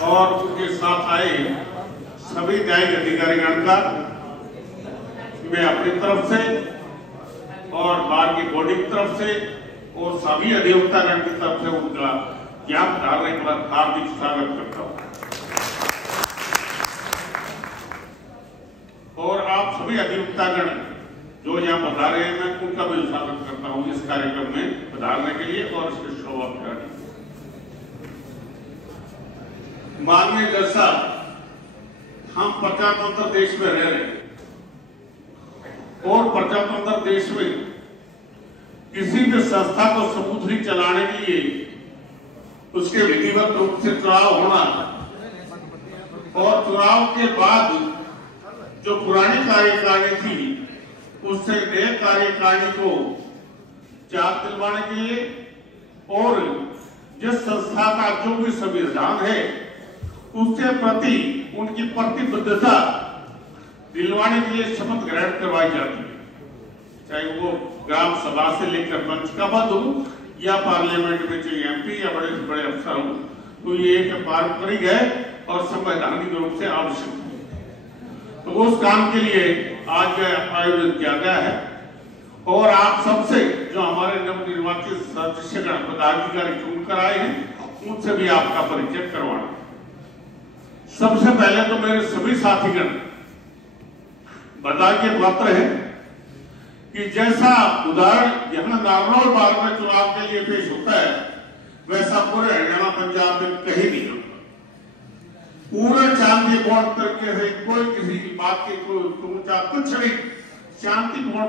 और उनके साथ आए सभी न्यायिक अधिकारीगण का मैं अपनी तरफ से और बार की बॉडी की तरफ से और सभी अधिवक्तागण की तरफ से उनका ज्ञान धारने के बाद हार्दिक स्वागत करता हूं। और आप सभी अधिवक्तागण जो यहाँ पधारे हैं, मैं उनका भी स्वागत करता हूँ इस कार्यक्रम में पधारने के लिए और इसके शोभा बढ़ाने के लिए। माननीय जज साहब, हम प्रजातंत्र देश में रह रहे हैं और प्रजातंत्र देश में किसी भी संस्था को समूथली चलाने के लिए उसके विधिवत रूप से चुनाव होना और चुनाव के बाद जो पुरानी कार्यकारिणी थी उससे नए कार्यकारिणी को चार्ज दिलवाने के लिए और जिस संस्था का जो भी संविधान है उसके प्रति उनकी प्रतिबद्धता दिलवाने के लिए शपथ ग्रहण करवाई जाती है, चाहे वो ग्राम सभा से लेकर पंच का पद हो या पार्लियामेंट में चाहे एमपी या बड़े से बड़े अफसर हो, तो ये एक पारंपरिक है और संवैधानिक रूप से आवश्यक है। तो उस काम के लिए आज आयोजित किया गया है और आप सबसे जो हमारे नवनिर्वाचित सदस्यगण पदाधिकारी चुनकर आए हैं उनसे भी आपका परिचय करवाना। सबसे पहले तो मेरे सभी साथीगण बता के पात्र है कि जैसा उदाहरण यहाँ नारनौल बार में चुनाव के लिए पेश होता है वैसा पूरे हरियाणा पंजाब में कहीं नहीं होता। पूरे शांतिपूर्ण तरीके से कोई किसी की बात की कोई कुछ नहीं, शांतिपूर्ण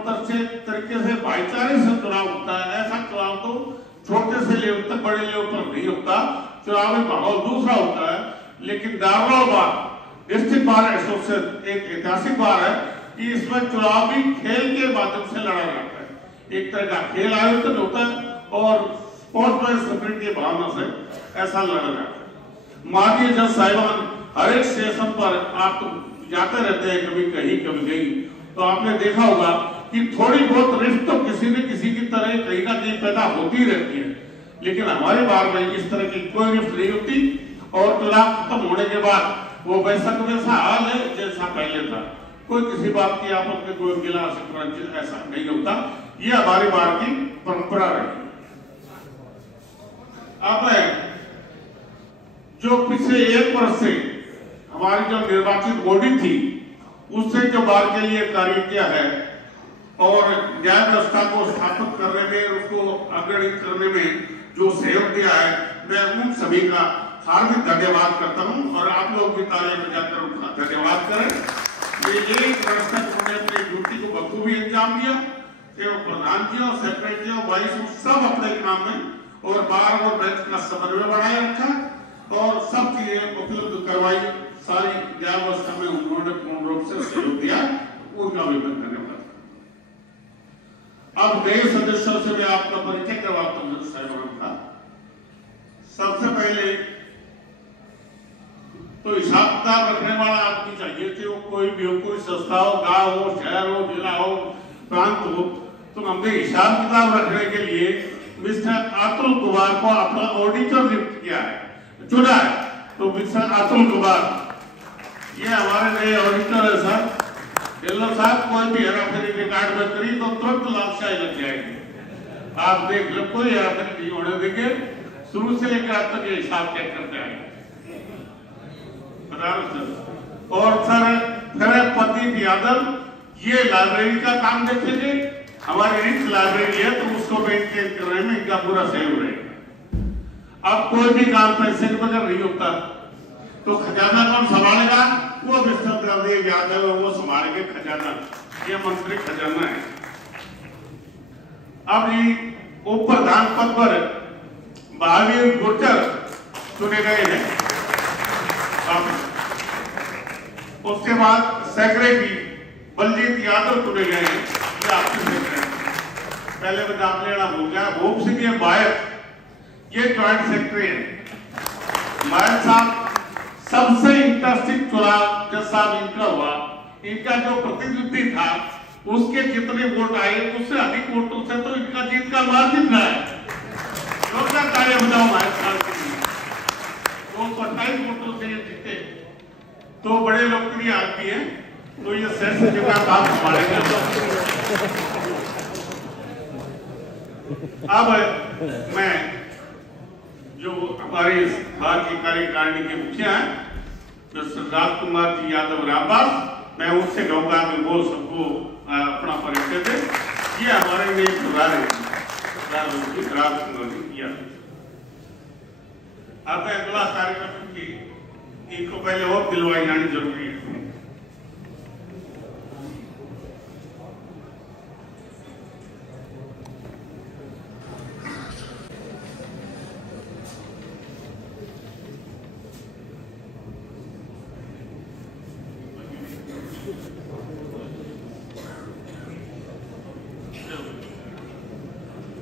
तरीके से भाईचारे से चुनाव होता है। ऐसा चुनाव तो छोटे से लेवल तक बड़े लेवल पर नहीं होता, चुनावी माहौल दूसरा होता है। लेकिन नारनौल बार डिस्ट्रिक्ट बार एसोसिएशन एक ऐतिहासिक बार है कि इसमें चुनावी खेल के माध्यम से लड़ा जाता है। एक तरह का खेल आयोजन होता है और स्पोर्ट्समैन स्पिरिट की भावना से ऐसा लड़ा जाता है। माननीय जज साहिबान, हर एक स्टेशन पर आप जाते रहते हैं, कभी कहीं कभी कहीं, तो आपने देखा होगा कि थोड़ी बहुत रिश्त तो किसी न किसी की तरह कहीं ना कहीं पैदा होती रहती है। लेकिन हमारे बार में इस तरह की कोई रिश्त नहीं होती और चुनाव खत्म होने के बाद वो वैसा हाल है जैसा पहले था। कोई किसी बात की आपस में कोई गिला शिकवा ऐसा नहीं होता। ये हमारी बार की परंपरा रही। अब जो पिछले 1 वर्ष से हमारी जो निर्वाचित बॉडी थी उससे जो बार के लिए कार्य किया है और न्याय व्यवस्था को स्थापित करने में, उसको अग्रणी करने में जो सहयोग दिया है, मैं उन सभी का हार्दिक धन्यवाद करता हूं और आप लोग भी तालियां बजाकर उनका धन्यवाद करें। ये 1 वर्ष तक उन्होंने अपनी ड्यूटी को बखूबी अंजाम दिया। प्रधान जी और सेक्रेटरी और वाइस सब अपने काम में और बार और बेंच का समन्वय बनाए रखा और सब चीजें उपलब्ध करवाई। सारी न्याय व्यवस्था में उन्होंने पूर्ण रूप से सहयोग दिया, उनका भी मैं धन्यवाद। अब नए सदस्यों से मैं आपका परिचय करवाता हूँ साहिबान का। सबसे पहले तो हिसाब किताब रखने वाला आदमी चाहिए थे, वो कोई भी हो, कोई संस्था हो, गांव हो, शहर हो, जिला हो, प्रांत हो, तो हमने हिसाब किताब रखने के लिए मिस्टर अतुल कुमार को अपना ऑडिटर नियुक्त किया है, चुना है। तो मिस्टर अतुल कुमार ये हमारे नए ऑडिटर है सर। ढिल्लों साहब कोई भी हेराफेरी रिकॉर्ड में करी तो तुरंत लालशाही लग जाएगी। आप देख लो, कोई हेराफेरी नहीं होने देंगे, शुरू से लेकर अब तक ये हिसाब चेक करते आएंगे। और सर फिर प्रदीप यादव ये लाइब्रेरी का काम देखेंगे। हमारी रिच लाइब्रेरी है तो उसको मेंटेन करने में इनका पूरा सहयोग रहेगा। अब कोई भी काम पैसे के बगैर नहीं होता, तो खजाना कौन संभालेगा? वो मिस्टर प्रदीप यादव वो संभालेंगे खजाना, ये मंत्री खजाना है। अब ये उप प्रधान पद पर महावीर गुर्जर चुने गए हैं। उसके बाद सेक्रेटरी बलजीत यादव चुने गए हैं। पहले मैं नाम लेना भूल गया, भूप सिंह बायत ये ज्वाइंट सेक्रेटरी है। बायत साहब सबसे इंटरेस्टिंग चुनाव जज साहब इनका हुआ। इनका जो प्रतिनिधि था उसके जितने वोट आए उससे अधिक वोटों से तो इनका जीत का मार्जिन रहा है। तालियां बजाओ बायत साहब के लिए। 228 27 वोटों से ये जीते तो बड़े लोकप्रिय आदमी है, तो ये सेंसिटिव बात संभालेंगे। अब मैं जो हमारे इस बार की कार्यकारिणी के मुखिया हैं मिस्टर राजकुमार जी यादव रामबास, मैं उनसे कहूँगा कि वो सबको अपना परिचय दे। ये हमारे लिए प्रधानमंत्री राजकुमार जी यादव। अब अगला कार्यक्रम की इनको पहले और दिलवाई जानी जरूरी है।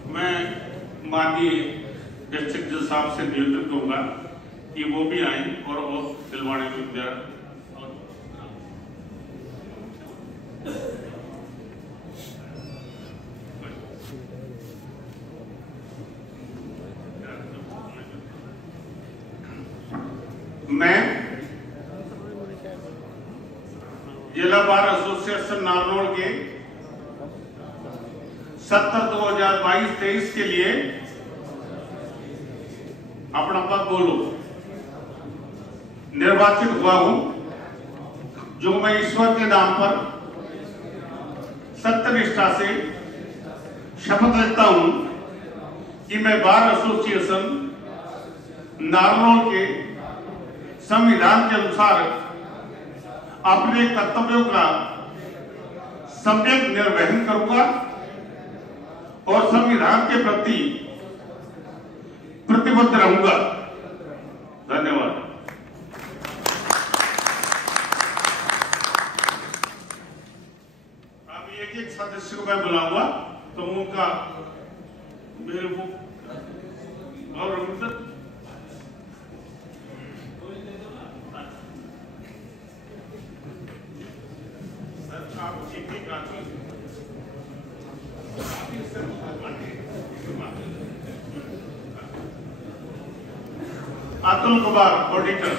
मैं माननीय डिस्ट्रिक्ट जज साहब से निवेदन करूंगा कि वो भी आए और दिलवाने को तैयार। मैं जिला बार एसोसिएशन नारनौल के 70-2022-23 के लिए अपना पद बोलो निर्वाचित हुआ हूं, जो मैं ईश्वर के नाम पर सत्यनिष्ठा से शपथ लेता हूं कि मैं बार एसोसिएशन नारनौल के संविधान के अनुसार अपने कर्तव्यों का सम्यक निर्वहन करूंगा और संविधान के प्रति प्रतिबद्ध रहूंगा। धन्यवाद। अब एक सदस्य को मैं बुलाऊंगा तो उनका मेरे को और अतुल कुमार ऑडिटर।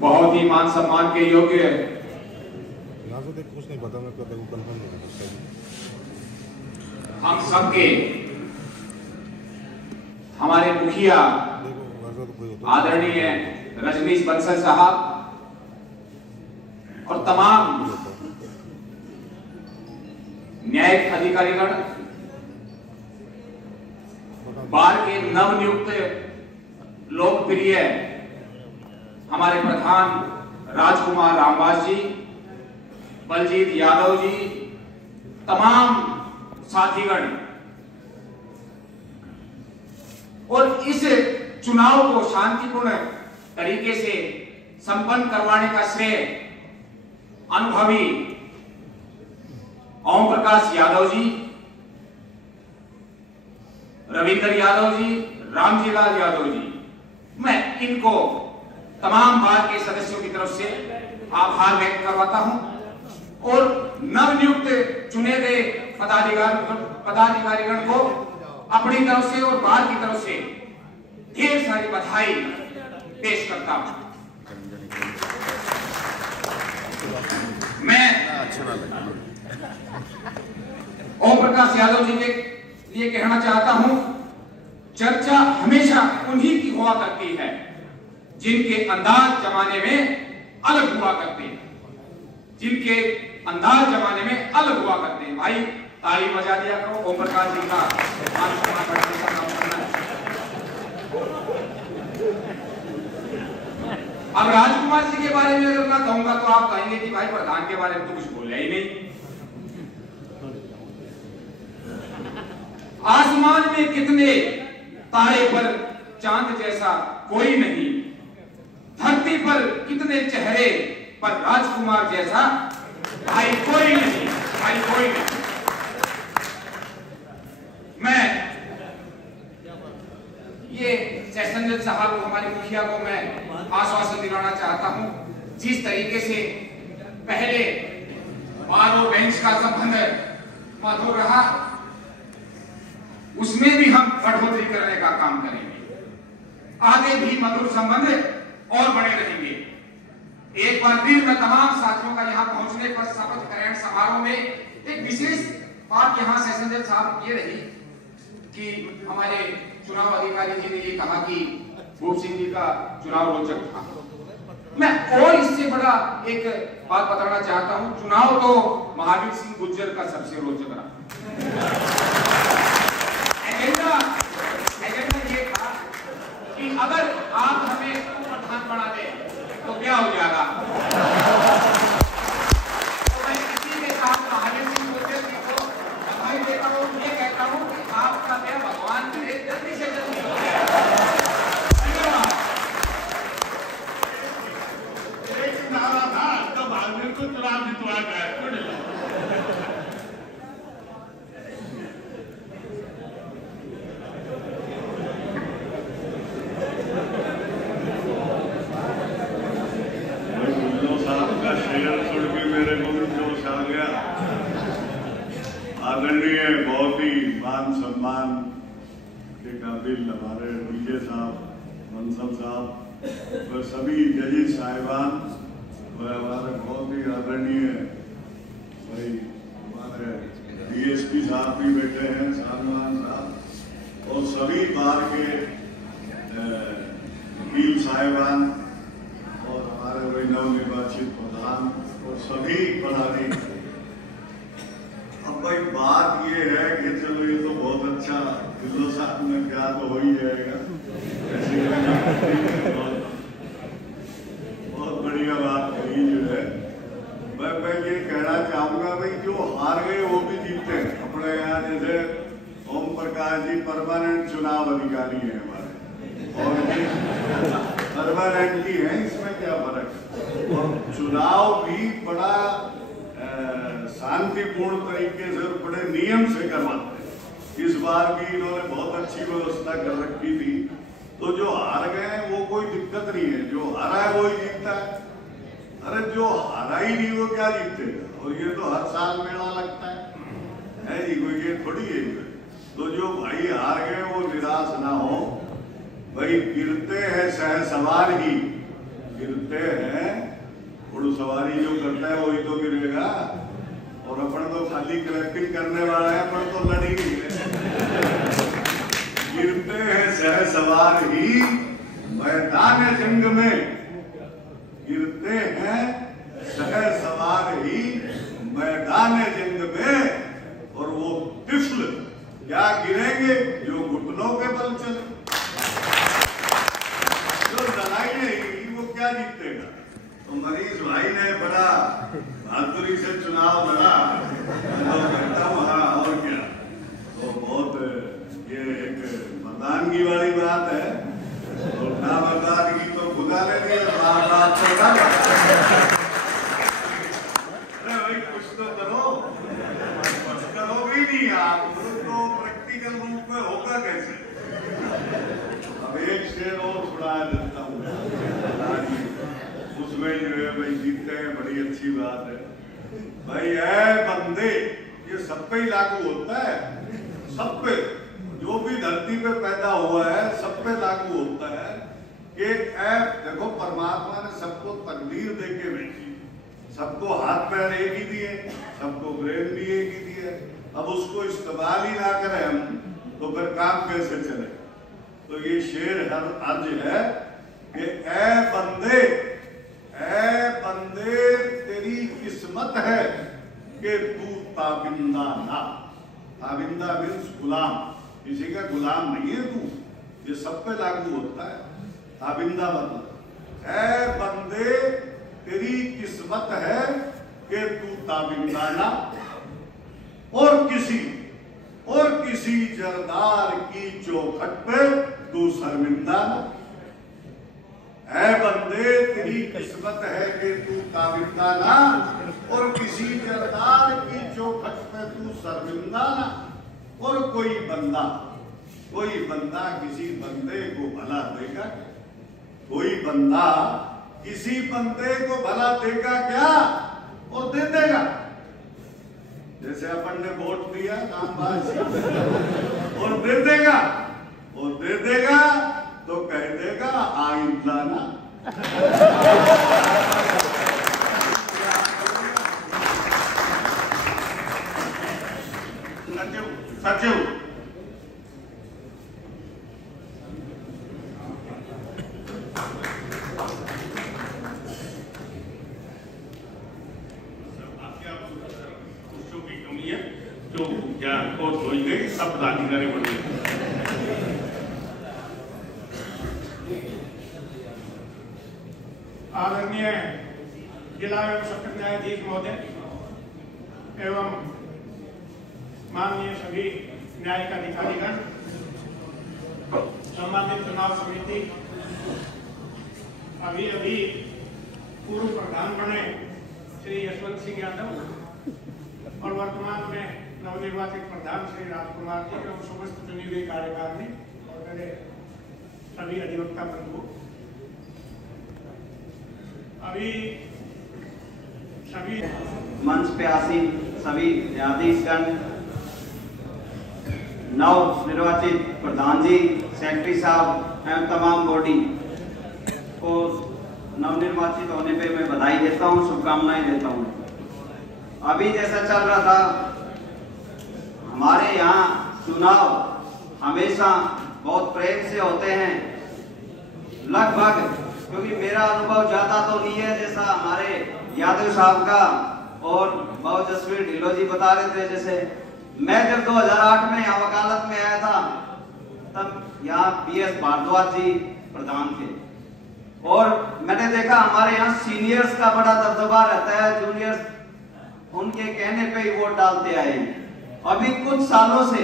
बहुत ही मान सम्मान के योग्य देखो कुछ नहीं पता, मैं कंफर्म नहीं कर सकता। हम सबके हमारे मुखिया आदरणीय रजनीश बंसल साहब और तमाम न्यायिक अधिकारीगण, बार के नवनियुक्त लोकप्रिय हमारे प्रधान राजकुमार रामवास जी, बलजीत यादव जी, तमाम साथीगण, और इस चुनाव को शांतिपूर्ण तरीके से संपन्न करवाने का श्रेय अनुभवी ओम प्रकाश यादव जी, रविंद्र यादव जी, रामजीलाल यादव जी, मैं इनको तमाम बार के सदस्यों की तरफ से आभार व्यक्त करवाता हूं और नवनियुक्त चुने गए पदाधिकारीगण को अपनी तरफ से और बार की तरफ से ढेर सारी बधाई पेश करता हूं। मैं ओम प्रकाश यादव जी के लिए कहना चाहता हूं, चर्चा हमेशा उन्हीं की हुआ करती है जिनके अंदाज जमाने में अलग हुआ करते हैं, जिनके अंदाज जमाने में अलग हुआ करते हैं। भाई ताली बजा दिया करो, ओम प्रकाश जी का मान सम्मान बढ़ाने का काम करना है। अब राजकुमार जी के बारे में अगर मैं कहूंगा तो आप कहेंगे कि भाई प्रधान के बारे में तो कुछ बोला ही नहीं। आसमान में कितने तारे पर चांद जैसा कोई नहीं, धरती पर कितने चेहरे पर राजकुमार जैसा भाई कोई नहीं, भाई कोई नहीं। मैं ये सेशन साहब को, हमारे मुखिया को मैं आश्वासन दिलाना चाहता हूं, जिस तरीके से पहले बार और बेंच का संबंध मधुर रहा, उसमें भी हम बढ़ोतरी करने का काम करेंगे। आगे भी मधुर संबंध और बने रहेंगे। एक बार फिर मैं तमाम साथियों का यहां पहुंचने पर शपथ ग्रहण समारोह में एक विशेष बात यहां सेशन साहब ये रही कि हमारे चुनाव अधिकारी जी ने ये कहा कि भूप सिंह जी का चुनाव रोचक था। मैं और इससे बड़ा एक बात बताना चाहता हूं, चुनाव तो महावीर सिंह गुर्जर का सबसे रोचक रहा। एजेंडा ये था कि अगर आप हमें प्रधान बना दे तो क्या हो जाएगा। तो मैं इसी के साथ महावीर सिंह गुर्जर जी को बधाई देता हूँ, ये कहता हूँ कि आपका क्या भगवान करे जल्दी से जल्दी हो जाए। धन्यवाद। एक नारा था तो महावीर को चुनाव जितवा गए। आदरणीय बहुत ही मान सम्मान के काबिल हमारे डीजे साहब, बंसल साहब और सभी जजेस साहिबान और हमारे बहुत ही आदरणीय भाई हमारे डीएसपी साहब भी बैठे हैं, सालमान साहब, और सभी बार के वकील साहिबान और हमारे वही नवनिर्वाचित प्रधान और सभी पदाधिकारी। अब भाई बात ये है कि चलो ये तो बहुत अच्छा, दिल्लो साहब ने क्या तो हो ही जाएगा, बहुत बढ़िया बात कही जो है। मैं ये कहना चाहूंगा भाई जो हार गए वो भी जीतते हैं। अपने यहाँ जैसे ओम प्रकाश जी परमानेंट चुनाव अधिकारी हैं हमारे, और परमानेंट ही है, इसमें क्या फर्क है। और चुनाव भी बड़ा शांतिपूर्ण तरीके से और बड़े नियम से करवाते हैं। इस बार भी इन्होंने बहुत अच्छी व्यवस्था कर रखी थी, तो जो हार गए हैं वो कोई दिक्कत नहीं है, जो हारा है वो ही जीतता है। अरे जो हारा ही नहीं वो क्या जीतेगा। और ये तो हर साल मेला लगता है जी, कोई ये थोड़ी है। तो जो भाई हार गए वो निराश ना हो भाई, गिरते हैं सहसवार ही, गिरते हैं घुड़सवारी जो करता है वही तो गिरेगा, और अपन तो खाली क्लैपिंग करने वाला है, अपन तो लड़ ही नहीं है। गिरते हैं सहसवार ही मैदान जंग में, गिरते हैं सहसवार ही मैदान जंग में, और वो तिफल क्या गिरेंगे जो घुटनों के बल चले। जो लड़ाई नहीं वो क्या जीतेगा। तो मरीज भाई ने बड़ा बहादुरी से चुनाव लड़ा, तो कहता हूँ हाँ और क्या। तो बहुत ये एक मर्दानगी वाली बात है, और ना मर्दानगी तो खुदा ने दी, बात तो ना। अरे भाई कुछ तो करो, कुछ करोगे नहीं आप तो प्रैक्टिकल रूप में होगा कैसे। अब एक शेर और सुना देता हूँ, उसमें जो है भाई जीतते हैं, बड़ी अच्छी बात है भाई। ऐ बंदे, ये सब पे ही लागू होता है, सब पे, जो भी धरती पे पैदा हुआ है सब पे लागू होता है कि ऐ देखो परमात्मा ने सबको तकदीर दे के भेजी, सबको हाथ पैर एक ही दिए, सबको ब्रेन भी एक ही दिए। अब उसको इस्तेमाल ही ना करें हम तो फिर काम कैसे चले। तो ये शेर हर अर्ज है कि ऐ बंदे तेरी किस्मत है कि तू ताबिंदा ना। ताबिंदा मीन्स गुलाम, किसी का गुलाम नहीं है तू, ये सब पे लागू होता है। ताबिंदा मतलब ऐ बंदे तेरी किस्मत है कि तू ताबिंदा ना, और किसी जरदार की चौखट पे तू शर्मिंदा ना। ऐ बंदे तेरी किस्मत है कि तू ताबिंदा ना, और किसी जरदार की चौखट पे तू शर्मिंदा ना। और कोई बंदा किसी बंदे को भला देगा, कोई बंदा किसी बंदे को भला देगा क्या, और दे देगा। जैसे अपन ने वोट दिया नामबाजी, और दे देगा तो कह देगा आइंदा ना। सचिव जो ज्ञान को धोई गई सब पदाधिकारी बन गए। आदरणीय जिला एवं सत्र न्यायाधीश महोदय एवं माननीय सभी न्यायिक अधिकारीगण, संबंधित चुनाव समिति, अभी पूर्व प्रधान बने श्री यशवंत सिंह यादव और वर्तमान में नवनिर्वाचित प्रधान श्री राजकुमार जी एवं समस्त चुनी हुई कार्यकारिणी और मेरे सभी अधिवक्ता बंधु, अभी सभी मंच पे आसीन सभी न्यायाधीशगण, नव निर्वाचित प्रधान जी, सेक्रेटरी साहब एवं तमाम बॉडी को नवनिर्वाचित होने पे मैं बधाई देता हूँ, शुभकामनाएं देता हूँ। अभी जैसा चल रहा था, हमारे यहाँ चुनाव हमेशा बहुत प्रेम से होते हैं, लगभग, क्योंकि मेरा अनुभव ज्यादा तो नहीं है जैसा हमारे यादव साहब का और बहुत जसवीर ढिल्लो जी बता रहे थे। जैसे मैं जब 2008 में यहाँ वकालत में आया था तब यहाँ PS भारद्वाज जी प्रधान थे, और मैंने देखा हमारे यहाँ सीनियर्स का बड़ा दबदबा रहता है, जूनियर्स उनके कहने पे ही वोट डालते आए। अभी कुछ सालों से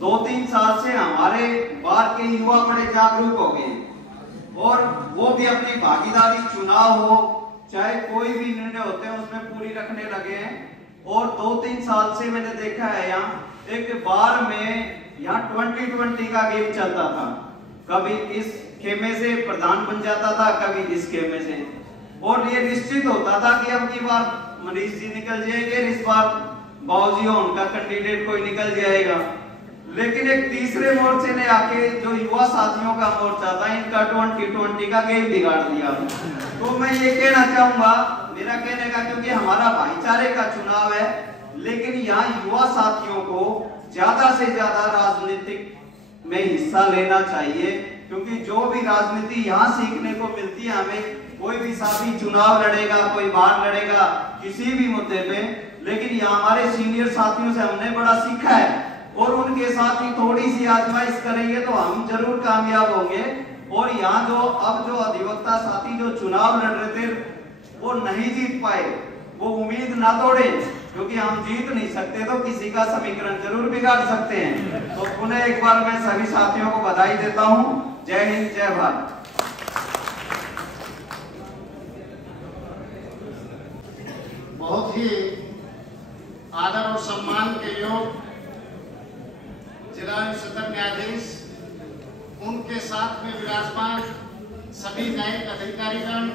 2-3 साल से हमारे बार के युवा बड़े जागरूक हो गए, और वो भी अपनी भागीदारी, चुनाव हो चाहे कोई भी निर्णय होते हैं उसमें पूरी रखने लगे हैं। और 2-3 साल से मैंने देखा है यहाँ एक बार में यहाँ 2020 का गेम चलता था, कभी इस खेमे से प्रधान बन जाता था, कभी इस खेमे से, और ये निश्चित होता था कि अब की बार मनीष जी निकल जाएंगे, इस बार बाबूजी उनका कैंडिडेट कोई निकल जाएगा। लेकिन एक तीसरे मोर्चे ने आके जो युवा साथियों का मोर्चा था, इनका 2020 का गेम बिगाड़ दिया। तो मैं ये कहना चाहूंगा, मेरा कहने का, क्योंकि हमारा भाईचारे का चुनाव है, लेकिन यहाँ युवा साथियों को ज्यादा से ज्यादा राजनीतिक में हिस्सा लेना चाहिए, क्योंकि जो भी राजनीति यहाँ सीखने को मिलती है हमें, कोई भी साथी चुनाव लड़ेगा, कोई बाहर लड़ेगा किसी भी मुद्दे पे, लेकिन यहाँ हमारे सीनियर साथियों से हमने बड़ा सीखा है और उनके साथ ही थोड़ी सी आजमाइश करेंगे तो हम जरूर कामयाब होंगे। और यहाँ जो अधिवक्ता साथी जो चुनाव लड़ रहे थे वो नहीं जीत पाए, वो उम्मीद ना तोड़े, क्योंकि हम जीत नहीं सकते तो किसी का समीकरण जरूर बिगाड़ सकते हैं। तो पुनः एक बार मैं सभी साथियों को बधाई देता हूँ। जय हिंद, जय भारत। बहुत ही आदर और सम्मान के योग जिला सदर न्यायाधीश, उनके साथ में विराजमान सभी न्यायिक अधिकारीगण,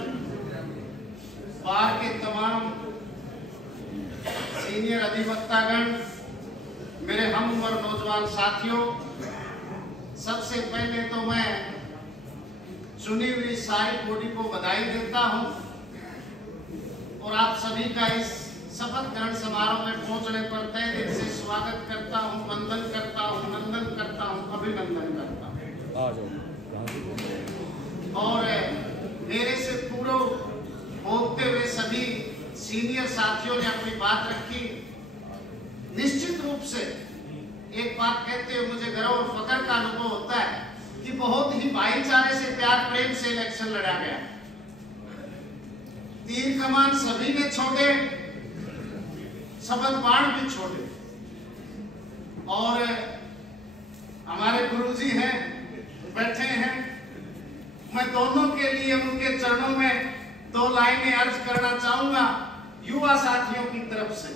बार के तमाम सीनियर अधिवक्तागण, मेरे हम उम्र नौजवान साथियों, सबसे पहले तो मैं चुनी हुई सारी बॉडी को बधाई देता हूं और आप सभी का इस शपथ ग्रहण समारोह में पहुंचने पर तहे दिल से स्वागत करता हूं, वंदन करता हूं, नंदन करता हूं, अभिनंदन करता हूं। और मेरे से पूर्व बोलते हुए सभी सीनियर साथियों ने अपनी बात रखी। निश्चित रूप से एक बात कहते हुए मुझे गर्व और फख्र का अनुभव होता है कि बहुत ही भाईचारे से, प्यार प्रेम से इलेक्शन लड़ा गया। तीर कमान सभी ने छोड़े, शपथ बाण भी छोड़े, और हमारे गुरुजी हैं, बैठे हैं, मैं दोनों के लिए उनके चरणों में दो लाइनें अर्ज करना चाहूंगा युवा साथियों की तरफ से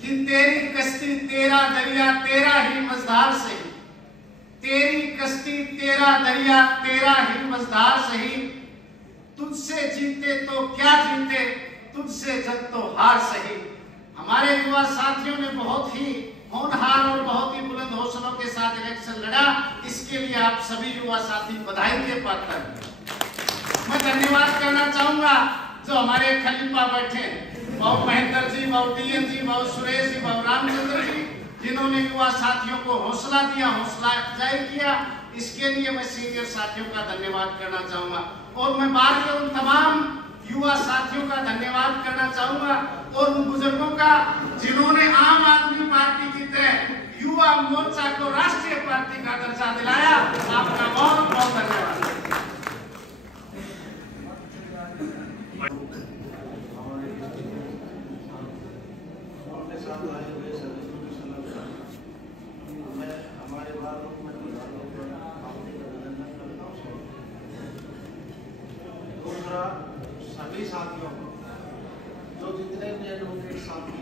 कि तेरी कश्ती तेरा दरिया तेरा ही मझधार सही, तेरी कश्ती तेरा दरिया तेरा ही मझधार सही, तुझसे जीते तो क्या जीते, तुझसे जग तो हार सही। हमारे युवा साथियों ने बहुत ही होनहार और बहुत ही बुलंद हौसलों के साथ इलेक्शन लड़ा। इसके लिए आप सभी युवा साथी बधाई के पात्र हैं। मैं धन्यवाद करना चाहूंगा जो हमारे खलीफा बैठे, बाबू महेंद्र जी, बाबू डीएन जी, बाबू सुरेश जी, बाबू रामचंद्र जी, जिन्होंने युवा साथियों को हौसला दिया, हौसला अफजाई किया। इसके लिए मैं सीनियर साथियों का धन्यवाद करना चाहूंगा और मैं बाद में उन तमाम युवा साथियों का धन्यवाद करना चाहूंगा और उन बुजुर्गों का जिन्होंने आम आदमी पार्टी की तरह युवा मोर्चा को राष्ट्रीय पार्टी का दर्जा दिलाया। आपका बहुत बहुत धन्यवाद। सभी साथियों को, जो जितने भी एडवोकेट साथी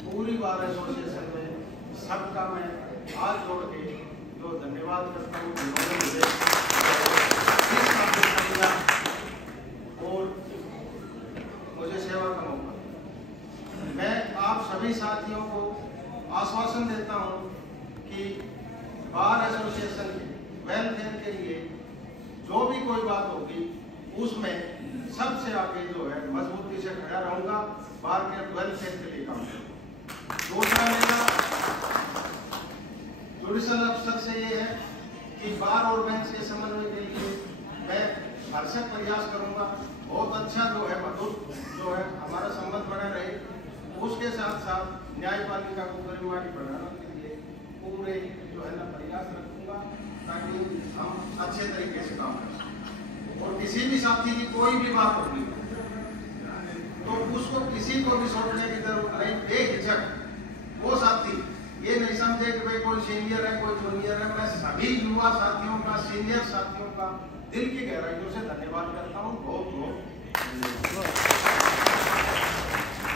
पूरी बार एसोसिएशन में, सबका मैं हाथ जोड़ के जो धन्यवाद करता हूँ जिन्होंने मुझे और मुझे सेवा का मौका। मैं आप सभी साथियों को आश्वासन देता हूँ कि बार एसोसिएशन के वेलफेयर के लिए जो भी कोई बात होगी उसमें सबसे आगे जो है मजबूती से खड़ा रहूंगा, बार के वेलफेयर के लिए काम करूंगा। दूसरा मेरा जुडिशल अफसर से ये है कि बार और बेंच के समन्वय के लिए मैं भरसक प्रयास करूंगा। बहुत अच्छा जो है मधुर जो है हमारा संबंध बना रहे, उसके साथ साथ न्यायपालिका को गरिमामय बढ़ाने के लिए पूरे जो है ना प्रयास रखूंगा ताकि हम अच्छे तरीके से काम कर सकें। और किसी भी साथी की कोई भी बात होगी तो उसको किसी को भी सोचने की जरूरत नहीं, बेहिचक वो साथी ये नहीं समझे कि भाई कोई सीनियर है कोई जूनियर है। मैं सभी युवा साथियों का, सीनियर साथियों का दिल की गहराइयों से धन्यवाद करता हूँ। बहुत बहुत